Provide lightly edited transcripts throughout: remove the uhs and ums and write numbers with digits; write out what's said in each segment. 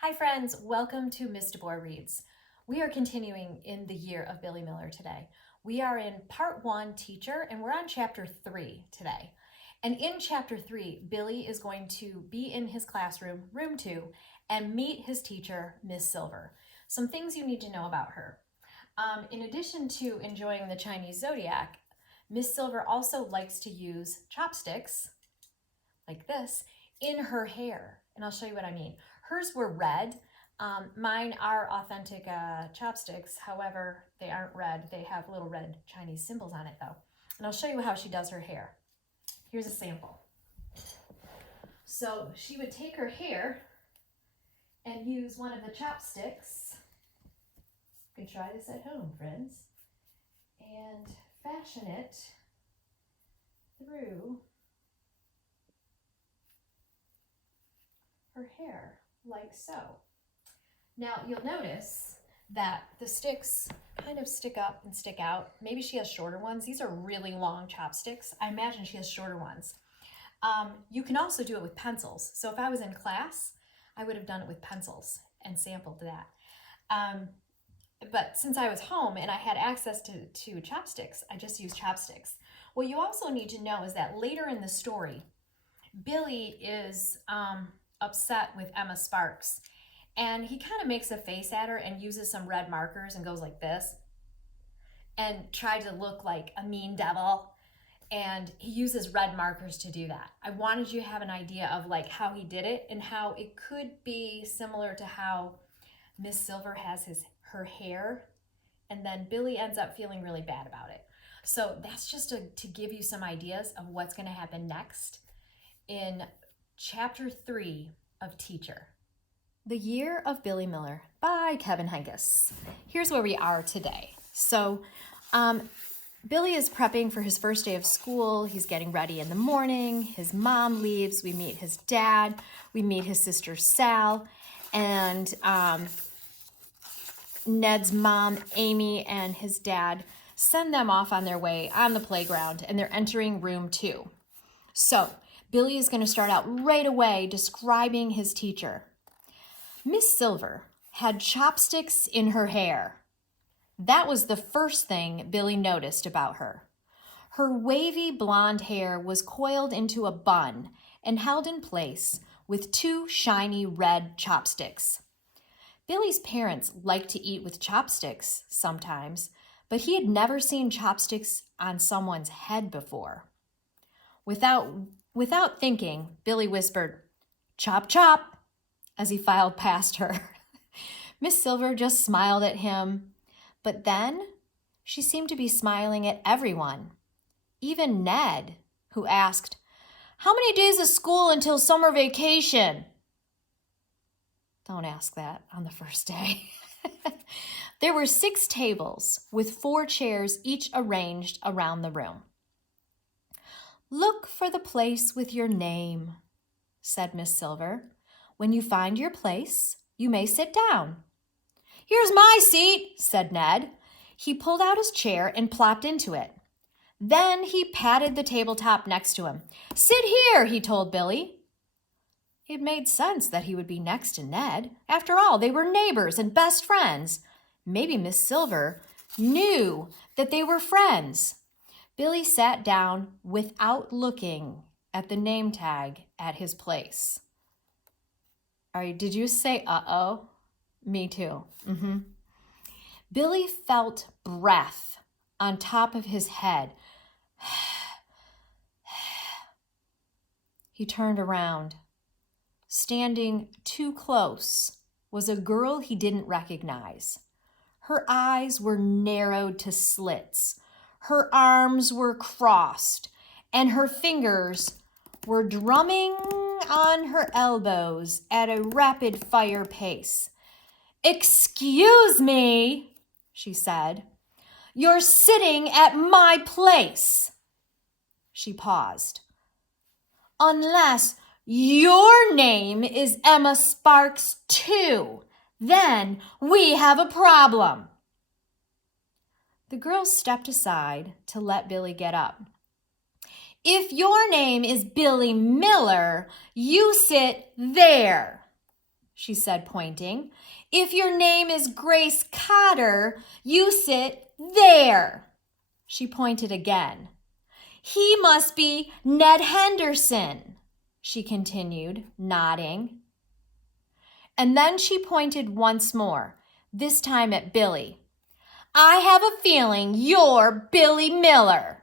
Hi friends, welcome to Miss DeBoer Reads. We are continuing in the year of Billy Miller today. We are in part 1, Teacher, and we're on chapter 3 today. And in chapter 3, Billy is going to be in his classroom, room 2, and meet his teacher, Miss Silver. Some things you need to know about her. In addition to enjoying the Chinese zodiac, Miss Silver also likes to use chopsticks, like this, in her hair. And I'll show you what I mean. Hers were red. Mine are authentic chopsticks. However, they aren't red. They have little red Chinese symbols on it though. And I'll show you how she does her hair. Here's a sample. So she would take her hair and use one of the chopsticks. You can try this at home, friends. And fashion it through her hair, like so. Now you'll notice that the sticks kind of stick up and stick out. Maybe she has shorter ones. These are really long chopsticks. I imagine she has shorter ones. You can also do it with pencils. So if I was in class, I would have done it with pencils and sampled that. But since I was home and I had access to chopsticks, I just used chopsticks. What you also need to know is that later in the story, Billy is upset with Emma Sparks, and he kind of makes a face at her and uses some red markers and goes like this and tried to look like a mean devil, and he uses red markers to do that. I wanted you to have an idea of like how he did it and how it could be similar to how Miss Silver has her hair, and then Billy ends up feeling really bad about it. So that's just to give you some ideas of what's going to happen next in Chapter 3 of Teacher. The Year of Billy Miller by Kevin Henkes. Here's where we are today. So Billy is prepping for his first day of school. He's getting ready in the morning. His mom leaves. We meet his dad. We meet his sister Sal. And Ned's mom, Amy, and his dad send them off on their way on the playground, and they're entering room 2. So Billy is going to start out right away describing his teacher. Miss Silver had chopsticks in her hair. That was the first thing Billy noticed about her. Her wavy blonde hair was coiled into a bun and held in place with 2 shiny red chopsticks. Billy's parents liked to eat with chopsticks sometimes, but he had never seen chopsticks on someone's head before. Without thinking, Billy whispered, "Chop, chop," as he filed past her. Miss Silver just smiled at him, but then she seemed to be smiling at everyone, even Ned, who asked, "How many days of school until summer vacation?" Don't ask that on the first day. There were 6 tables with 4 chairs each arranged around the room. "Look for the place with your name," said Miss Silver. "When you find your place, you may sit down." "Here's my seat," said Ned. He pulled out his chair and plopped into it. Then he patted the tabletop next to him. "Sit here," he told Billy. It made sense that he would be next to Ned. After all, they were neighbors and best friends. Maybe Miss Silver knew that they were friends. Billy sat down without looking at the name tag at his place. Did you say uh-oh? Me too. Billy felt breath on top of his head. He turned around. Standing too close was a girl he didn't recognize. Her eyes were narrowed to slits. Her arms were crossed, and her fingers were drumming on her elbows at a rapid-fire pace. "Excuse me," she said. "You're sitting at my place." She paused. "Unless your name is Emma Sparks, too. Then we have a problem." The girl stepped aside to let Billy get up. "If your name is Billy Miller, you sit there," she said, pointing. If your name is Grace Cotter, you sit there. She pointed again. He must be Ned Henderson, she continued, nodding. And then she pointed once more, this time at Billy. I have a feeling you're Billy Miller.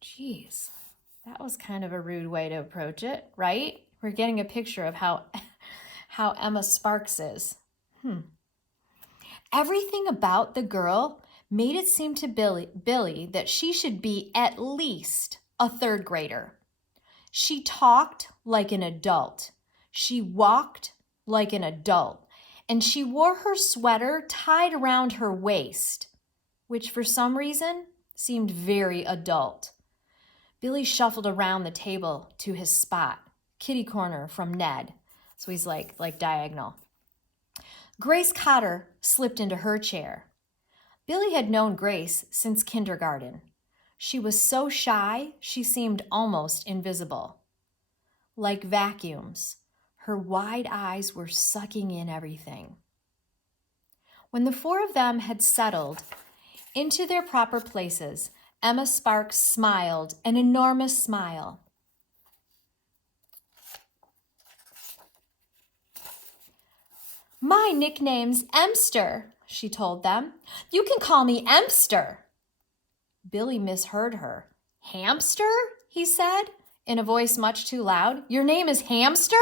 Geez, that was kind of a rude way to approach it, right? We're getting a picture of how Emma Sparks is. Everything about the girl made it seem to Billy that she should be at least a third grader. She talked like an adult. She walked like an adult. And she wore her sweater tied around her waist, which for some reason seemed very adult. Billy shuffled around the table to his spot, kitty corner from Ned. So he's like diagonal. Grace Cotter slipped into her chair. Billy had known Grace since kindergarten. She was so shy, she seemed almost invisible. Like vacuums, her wide eyes were sucking in everything. When the four of them had settled into their proper places, Emma Sparks smiled an enormous smile. My nickname's Emster, she told them. You can call me Emster. Billy misheard her. Hamster? He said, in a voice much too loud. Your name is Hamster?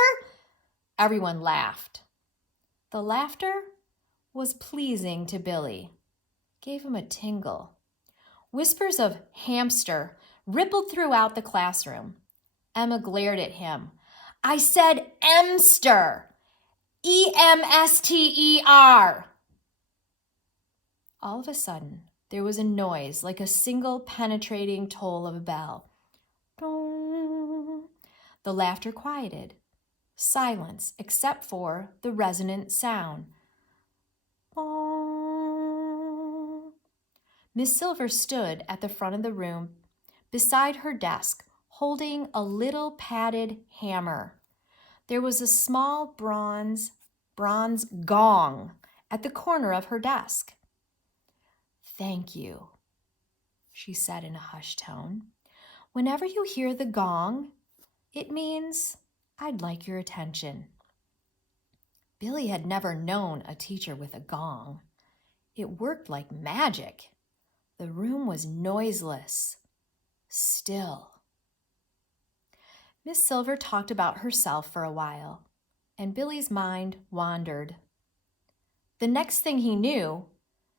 Everyone laughed. The laughter was pleasing to Billy. Gave him a tingle. Whispers of hamster rippled throughout the classroom. Emma glared at him. I said Emster. E-M-S-T-E-R. All of a sudden, there was a noise like a single penetrating toll of a bell. The laughter quieted. Silence except for the resonant sound. Miss Silver stood at the front of the room beside her desk, holding a little padded hammer. There was a small bronze gong at the corner of her desk. Thank you, she said in a hushed tone. Whenever you hear the gong, it means I'd like your attention. Billy had never known a teacher with a gong. It worked like magic. The room was noiseless, still. Miss Silver talked about herself for a while, and Billy's mind wandered. The next thing he knew,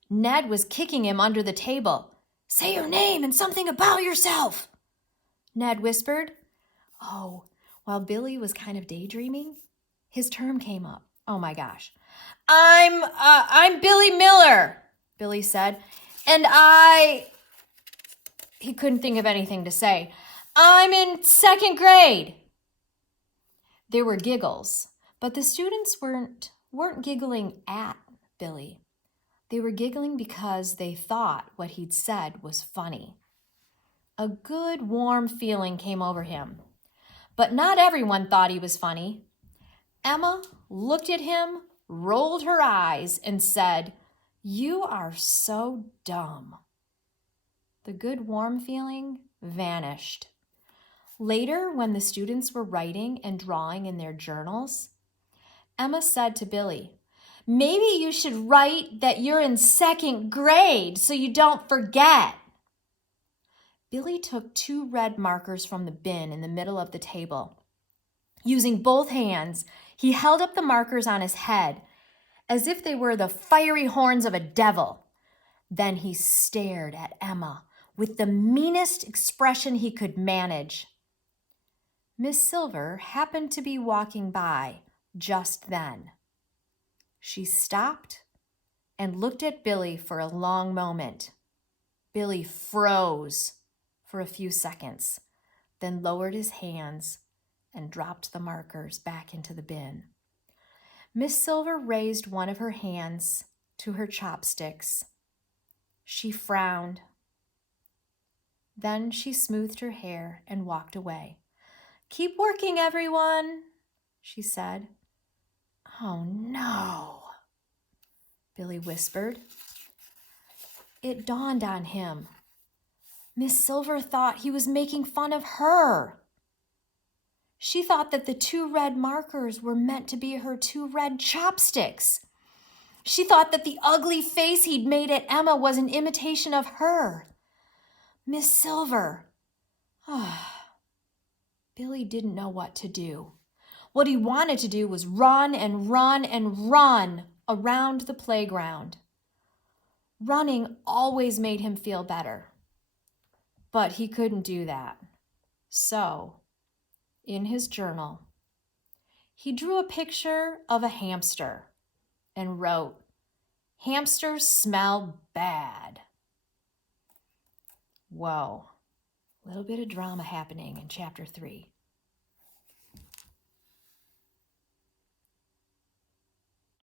Ned was kicking him under the table. Say your name and something about yourself, Ned whispered. Oh, while Billy was kind of daydreaming, his term came up. Oh my gosh. I'm Billy Miller, Billy said, and he couldn't think of anything to say. I'm in second grade. There were giggles, but the students weren't giggling at Billy. They were giggling because they thought what he'd said was funny. A good, warm feeling came over him. But not everyone thought he was funny. Emma looked at him, rolled her eyes, and said, You are so dumb. The good, warm feeling vanished. Later, when the students were writing and drawing in their journals, Emma said to Billy, Maybe you should write that you're in second grade so you don't forget. Billy took 2 red markers from the bin in the middle of the table. Using both hands, he held up the markers on his head as if they were the fiery horns of a devil. Then he stared at Emma with the meanest expression he could manage. Miss Silver happened to be walking by just then. She stopped and looked at Billy for a long moment. Billy froze for a few seconds, then lowered his hands and dropped the markers back into the bin. Miss Silver raised one of her hands to her chopsticks. She frowned. Then she smoothed her hair and walked away. Keep working, everyone, she said. Oh no, Billy whispered. It dawned on him. Miss Silver thought he was making fun of her. She thought that the 2 red markers were meant to be her 2 red chopsticks. She thought that the ugly face he'd made at Emma was an imitation of her. Miss Silver. Billy didn't know what to do. What he wanted to do was run and run and run around the playground. Running always made him feel better. But he couldn't do that. So, in his journal, he drew a picture of a hamster and wrote, "Hamsters smell bad." Whoa, a little bit of drama happening in chapter 3.